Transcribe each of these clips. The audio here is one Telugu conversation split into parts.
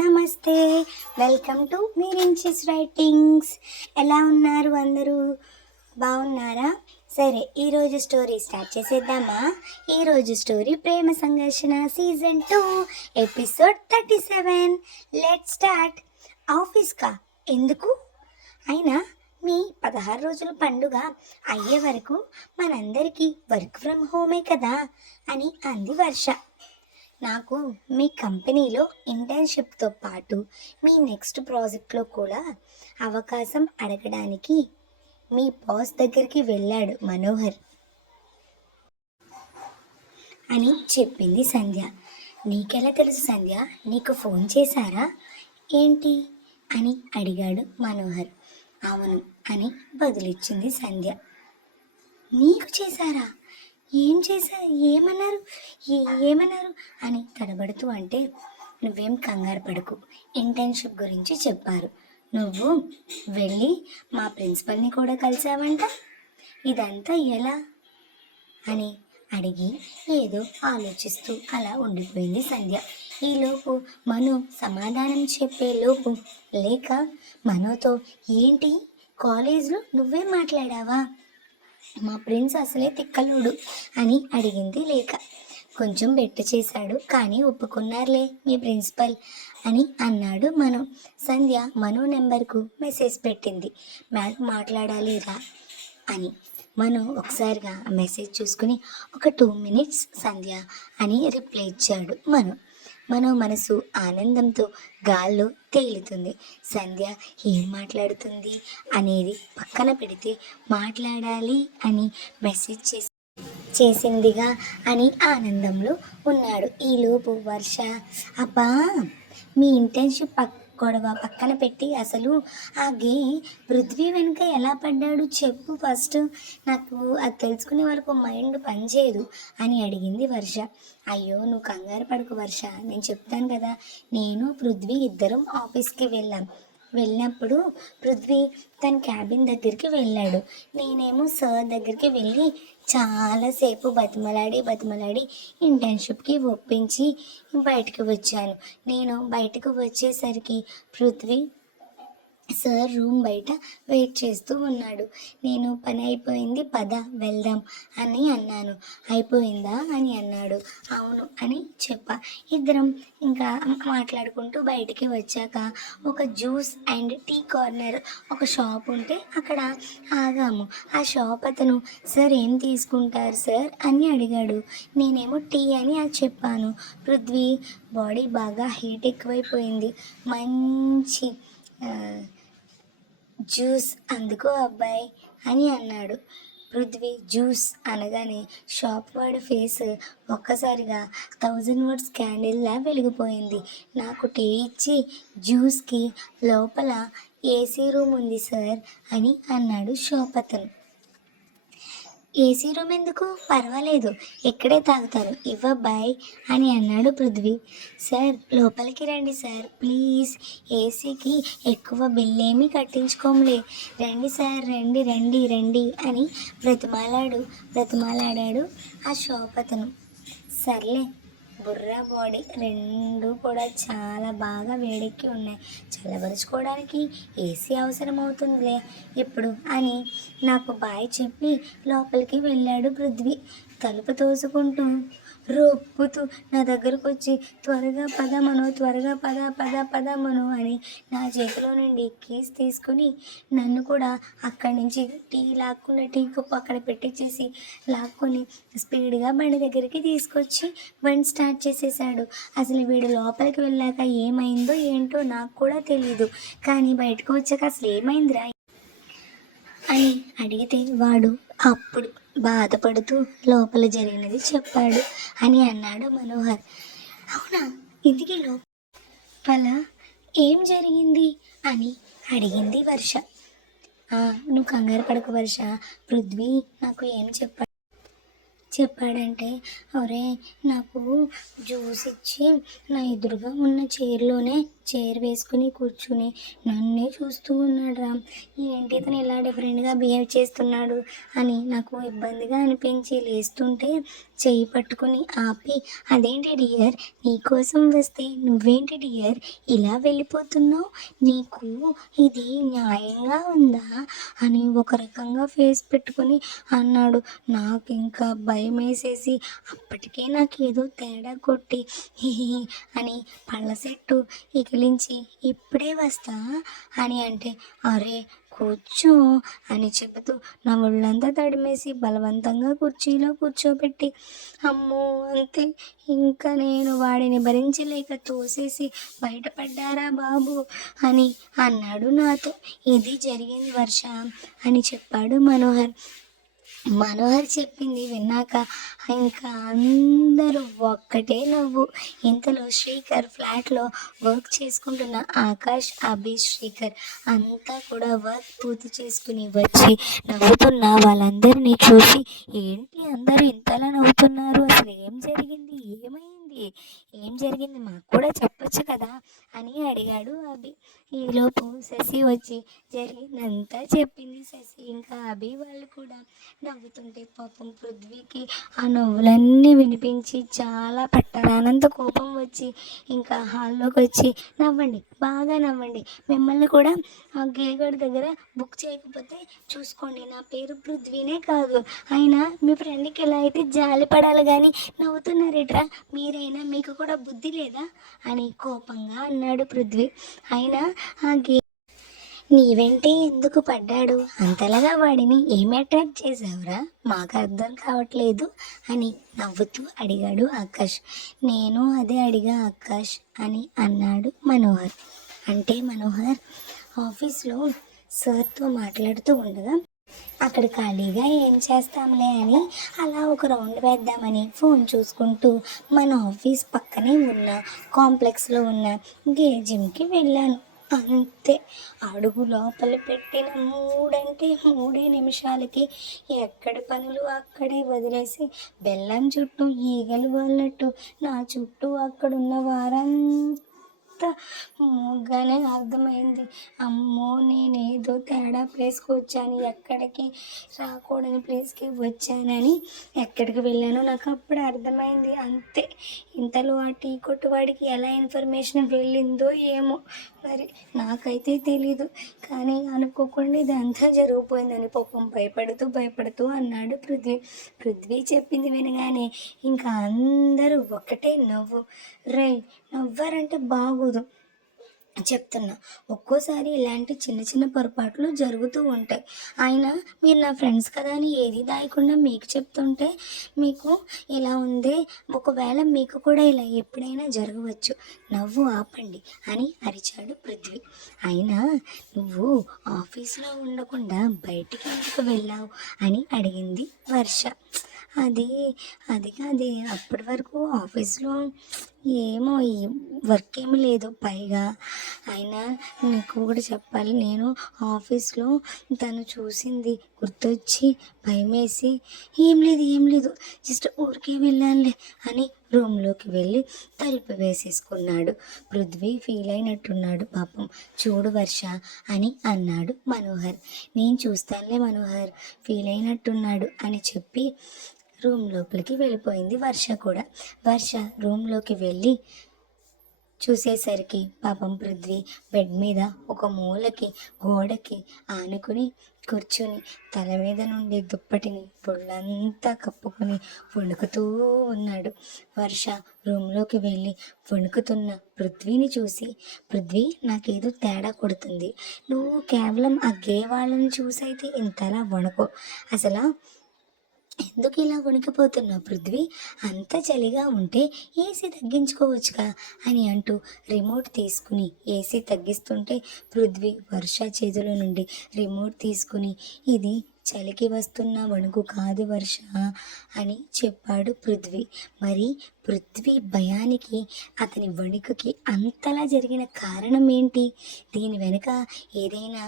నమస్తే. వెల్కమ్ టు మీరించెస్ రైటింగ్స్. ఎలా ఉన్నారు అందరూ? బాగున్నారా? సరే, ఈరోజు స్టోరీ స్టార్ట్ చేసేద్దామా? ఈరోజు స్టోరీ ప్రేమ సంఘర్షణ సీజన్ 2 ఎపిసోడ్ 37. Let's start. ఆఫీస్కా? ఎందుకు? అయినా మీ 16 రోజుల పండుగ అయ్యే వరకు మనందరికీ వర్క్ ఫ్రమ్ హోమే కదా అని అంది వర్ష. నాకు మీ కంపెనీలో ఇంటర్న్షిప్తో పాటు మీ నెక్స్ట్ ప్రాజెక్ట్లో కూడా అవకాశం అడగడానికి మీ బాస్ దగ్గరికి వెళ్ళాడు మనోహర్ అని చెప్పింది సంధ్య. నీకెలా తెలుసు సంధ్య? నీకు ఫోన్ చేశారా ఏంటి అని అడిగాడు మనోహర్. అవును అని బదులిచ్చింది సంధ్య. నీకు చేశారా? ఏమన్నారు ఏమన్నారు అని తడబడుతూ అంటే, నువ్వేం కంగారు పడకు, ఇంటర్న్షిప్ గురించి చెప్పారు. నువ్వు వెళ్ళి మా ప్రిన్సిపల్ని కూడా కలిసావంట. ఇదంతా ఎలా అని అడిగి ఏదో ఆలోచిస్తూ అలా ఉండిపోయింది సంధ్య. ఈలోపు మను సమాధానం చెప్పేలోపు లేక మనోతో, ఏంటి కాలేజ్లో నువ్వే మాట్లాడావా? మా ప్రిన్స్ అసలే తిక్కలుడు అని అడిగింది లేక. కొంచెం బెట్టు చేశాడు కానీ ఒప్పుకున్నారులే మీ ప్రిన్సిపల్ అని అన్నాడు మను. సంధ్య మను నెంబర్కు మెసేజ్ పెట్టింది, మాట్లాడాలి రా అని. మను ఒకసారిగా ఆ మెసేజ్ చూసుకుని ఒక 2 minutes సంధ్య అని రిప్లై ఇచ్చాడు మను. మనసు ఆనందంతో గాల్లో తేలుతుంది. సంధ్య ఏం మాట్లాడుతుంది అనేది పక్కన పెడితే మాట్లాడాలి అని మెసేజ్ చేసిందిగా అని ఆనందంలో ఉన్నాడు. ఈలోపు వర్ష, అబ్బా మీ ఇంటర్న్షిప్ గొడవ పక్కన పెట్టి అసలు ఆ గే పృథ్వీ వెనుక ఎలా పడ్డాడు చెప్పు ఫస్ట్. నాకు అది తెలుసుకునే వరకు మైండ్ పనిచేయదు అని అడిగింది వర్ష. అయ్యో నువ్వు కంగారు పడకు వర్ష, నేను చెప్తాను కదా. నేను పృథ్వీ ఇద్దరం ఆఫీస్కి వెళ్ళినప్పుడు పృథ్వీ తన క్యాబిన్ దగ్గరికి వెళ్ళాడు. నేనేమో సార్ దగ్గరికి వెళ్ళి చాలాసేపు బతిమలాడి ఇంటర్న్షిప్కి ఒప్పించి బయటకు వచ్చాను. నేను బయటకు వచ్చేసరికి పృథ్వీ సార్ రూమ్ బయట వెయిట్ చేస్తూ ఉన్నాడు. నేను పని అయిపోయింది పద వెళ్దాం అని అన్నాను. అయిపోయిందా అని అన్నాడు. అవును అని చెప్పా. ఇద్దరం ఇంకా మాట్లాడుకుంటూ బయటికి వచ్చాక ఒక జ్యూస్ అండ్ టీ కార్నర్ ఒక షాప్ ఉంటే అక్కడ ఆగాము. ఆ షాప్ అతను, సార్ ఏం తీసుకుంటారు సార్ అని అడిగాడు. నేనేమో టీ అని అది చెప్పాను. పృథ్వీ బాడీ బాగా హీట్ ఎక్కువైపోయింది, మంచి జ్యూస్ అందుకో అబ్బాయి అని అన్నాడు. పృథ్వీ జ్యూస్ అనగానే షాప్ వాడి ఫేస్ ఒక్కసారిగా 1000 watts క్యాండిల్లా వెలిగిపోయింది. నాకు టీ ఇచ్చి జ్యూస్కి లోపల ఏసీ రూమ్ ఉంది సార్ అని అన్నాడు షాప్ అతను. ఏసీ రూమ్ ఎందుకు? పర్వాలేదు, ఇక్కడే తాగుతాను, ఇవ్వబ్బాయ్ అని అన్నాడు పృథ్వీ. సార్ లోపలికి రండి సార్ ప్లీజ్, ఏసీకి ఎక్కువ బిల్లేమీ కట్టించుకోంలే, రండి సార్ రండి రండి రండి అని బ్రతిమాలాడాడు ఆ షాప్ అతను. సర్లే, బుర్రా బాడీ రెండు కూడా చాలా బాగా వేడెక్కి ఉన్నాయి, చల్లబరుచుకోవడానికి ఏసీ అవసరం అవుతుందిలే ఇప్పుడు అని నాకు బాయ్ చెప్పి లోపలికి వెళ్ళాడు పృథ్వీ. తలుపు తోసుకుంటూ రొప్పుతూ నా దగ్గరకు వచ్చి, త్వరగా పద మను అని నా చేతిలో నుండి కీస్ తీసుకుని నన్ను కూడా అక్కడి నుంచి టీ కప్పు అక్కడ పెట్టించేసి లాక్కొని స్పీడ్గా బండి దగ్గరికి తీసుకొచ్చి బండి స్టార్ట్ చేసేసాడు. అసలు వీడు లోపలికి వెళ్ళాక ఏమైందో ఏంటో నాకు కూడా తెలీదు, కానీ బయటకు వచ్చాక అసలు ఏమైందిరా అని అడిగితే వాడు అప్పుడు బాధపడుతూ లోపల జరిగినది చెప్పాడు అని అన్నాడు మనోహర్. అవునా, ఇంటికి లోపల ఏం జరిగింది అని అడిగింది వర్ష. నువ్వు కంగారు పడకు వర్ష, పృథ్వీ నాకు ఏం చెప్పాడంటే, ఒరే నాకు జ్యూస్ ఇచ్చి నా ఎదురుగా ఉన్న చైర్లోనే చైర్ వేసుకుని కూర్చుని నన్నే చూస్తూ ఉన్నాడు రా. ఏంటి ఇతను ఇలా డిఫరెంట్గా బిహేవ్ చేస్తున్నాడు అని నాకు ఇబ్బందిగా అనిపించి లేస్తుంటే చెయ్యి పట్టుకుని ఆపి, అదేంటి డియర్, నీకోసం వస్తే నువ్వేంటి డియర్ ఇలా వెళ్ళిపోతున్నావు, నీకు ఇది న్యాయంగా ఉందా అని ఒక రకంగా ఫేస్ పెట్టుకుని అన్నాడు. నాకు ఇంకా భయం వేసేసి అప్పటికే నాకు ఏదో తేడా కొట్టి హిహి అని పళ్ళ సెట్టు ఇకిలించి ఇప్పుడే వస్తా అని అంటే, అరే కూర్చో అని చెబుతూ నా ఒళ్ళంతా తడిమేసి బలవంతంగా కుర్చీలో కూర్చోబెట్టి, అమ్మో అంతే ఇంకా నేను వాడిని భరించలేక తోసేసి బయటపడ్డారా బాబు అని అన్నాడు నాతో. ఇది జరిగింది వర్ష అని చెప్పాడు మనోహర్. మనోహర్ చెప్పింది విన్నాక ఇంకా అందరూ ఒక్కటే నవ్వు. ఇంతలో శ్రీకర్ ఫ్లాట్లో వర్క్ చేసుకుంటున్న ఆకాష్, అభి, శ్రీకర్ అంతా కూడా వర్క్ పూర్తి చేసుకుని వచ్చి నవ్వుతున్న వాళ్ళందరినీ చూసి, ఏంటి అందరూ ఇంతలా నవ్వుతున్నారు, అసలు ఏం జరిగింది, ఏం జరిగింది మాకు కూడా చెప్పొచ్చు కదా అని అడిగాడు అభి. ఈలోపు శశి వచ్చి జరిగిందంతా చెప్పింది. శశి ఇంకా అభి వాళ్ళు కూడా నవ్వుతుంటే పాపం పృథ్వీకి ఆ నవ్వులన్నీ వినిపించి చాలా పట్టరానంత కోపం వచ్చి ఇంకా హాల్లోకి వచ్చి, నవ్వండి బాగా నవ్వండి, మిమ్మల్ని కూడా ఆ గేగడి దగ్గర బుక్ చేయకపోతే చూసుకోండి, నా పేరు పృథ్వీనే కాదు, అయినా మీ ఫ్రెండ్కి ఎలా అయితే జాలి పడాలి కానీ నవ్వుతున్నారేట్రా, మీరైనా మీకు కూడా బుద్ధి లేదా అని కోపంగా అన్నాడు పృథ్వీ. అయినా ఆ నీ వెంటే ఎందుకు పడ్డాడు, అంతలాగా వాడిని ఏమి అట్రాక్ట్ చేసావురా, మాకు అర్థం కావట్లేదు అని నవ్వుతూ అడిగాడు ఆకాష్. నేను అదే అడిగా ఆకాష్ అని అన్నాడు మనోహర్. అంటే మనోహర్ ఆఫీస్లో సార్తో మాట్లాడుతూ ఉండగా అక్కడ ఖాళీగా ఏం చేస్తాంలే అని అలా ఒక రౌండ్ వేద్దామని ఫోన్ చూసుకుంటూ మన ఆఫీస్ పక్కనే ఉన్న కాంప్లెక్స్లో ఉన్న జిమ్కి వెళ్ళాను. అంతే, అడుగు లోపల పెట్టిన 3 నిమిషాలకి ఎక్కడి పనులు అక్కడే వదిలేసి బెల్లం చుట్టూ ఈగలు వాళ్ళట్టు నా చుట్టూ అక్కడున్న వారంతా మూగానే అర్థమైంది. అమ్మో నేనేదో తేడా ప్లేస్కి వచ్చాను, ఎక్కడికి రాకూడని ప్లేస్కి వచ్చానని. ఎక్కడికి వెళ్ళానో నాకు అప్పుడు అర్థమైంది. అంతే, ఇంతలో ఆ టీ కొట్టువాడికి ఎలా ఇన్ఫర్మేషన్ వెళ్ళిందో ఏమో మరి నాకైతే తెలీదు, కానీ అనుకోకుండా ఇదంతా జరిగిపోయిందని పాపం భయపడుతూ అన్నాడు పృథ్వీ చెప్పింది వినగానే ఇంకా అందరూ ఒకటే నవ్వు. నవ్వారంటే బాగోదు చెప్తున్నా, ఒక్కోసారి ఇలాంటి చిన్న పొరపాట్లు జరుగుతూ ఉంటాయి. అయినా మీరు నా ఫ్రెండ్స్ కదా అని ఏది దాయకుండా మీకు చెప్తుంటే మీకు ఇలా ఉందే, ఒకవేళ మీకు కూడా ఇలా ఎప్పుడైనా జరగవచ్చు, నవ్వు ఆపండి అని అరిచాడు పృథ్వీ. అయినా నువ్వు ఆఫీస్లో ఉండకుండా బయటికి ఎందుకు వెళ్ళావు అని అడిగింది వర్ష. అది కాదే, అప్పటి వరకు ఆఫీస్లో ఏమో ఈ వర్క్ ఏమీ లేదు, పైగా అయినా నీకు కూడా చెప్పాలి, నేను ఆఫీస్లో తను చూసింది గుర్తొచ్చి భయమేసి ఏం లేదు జస్ట్ ఊరికే వెళ్ళానులే అని రూమ్లోకి వెళ్ళి తలుపు వేసేసుకున్నాడు. పృథ్వీ ఫీల్ అయినట్టున్నాడు పాపం. చూడు వర్ష అని అన్నాడు మనోహర్. నేను చూస్తానులే మనోహర్, ఫీల్ అయినట్టున్నాడు అని చెప్పి రూమ్ లోపలికి వెళ్ళిపోయింది వర్ష కూడా. వర్ష రూమ్లోకి వెళ్ళి చూసేసరికి పాపం పృథ్వీ బెడ్ మీద ఒక మూలకి గోడకి ఆనుకుని కూర్చుని తల మీద నుండి దుప్పటిని పొళ్ళంతా కప్పుకొని వణుకుతూ ఉన్నాడు. వర్ష రూమ్లోకి వెళ్ళి వణుకుతున్న పృథ్వీని చూసి, పృథ్వీ నాకేదో తేడా కొడుతుంది, నువ్వు కేవలం ఆ గే వాళ్ళని చూసైతే ఇంతలా వణుకో, అసలు ఎందుకు ఇలా వణికిపోతున్నావు పృథ్వీ, అంత చలిగా ఉంటే ఏసీ తగ్గించుకోవచ్చుగా అని అంటూ రిమోట్ తీసుకుని ఏసీ తగ్గిస్తుంటే పృథ్వీ వర్ష చేతిలో నుండి రిమోట్ తీసుకుని, ఇది చలికి వస్తున్న వణుకు కాదు వర్ష అని చెప్పాడు పృథ్వీ. మరి పృథ్వీ భయానికి, అతని వణుకుకి అంతలా జరిగిన కారణం ఏంటి, దీని వెనుక ఏదైనా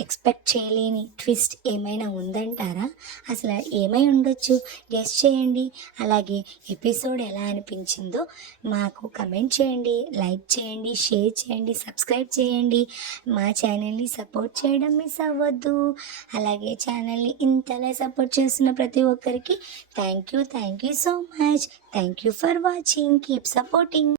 ఎక్స్పెక్ట్ చేయలేని ట్విస్ట్ ఏమైనా ఉందంటారా? అసలు ఏమై ఉండొచ్చు? గెస్ చేయండి. అలాగే ఎపిసోడ్ ఎలా అనిపించిందో మాకు కమెంట్ చేయండి, లైక్ చేయండి, షేర్ చేయండి, సబ్స్క్రైబ్ చేయండి. మా ఛానల్ని సపోర్ట్ చేయడం మిస్ అవ్వద్దు. అలాగే ఛానల్ని ఇంతలా సపోర్ట్ చేస్తున్న ప్రతి ఒక్కరికి thank you so much. Thank you for watching. Keep supporting.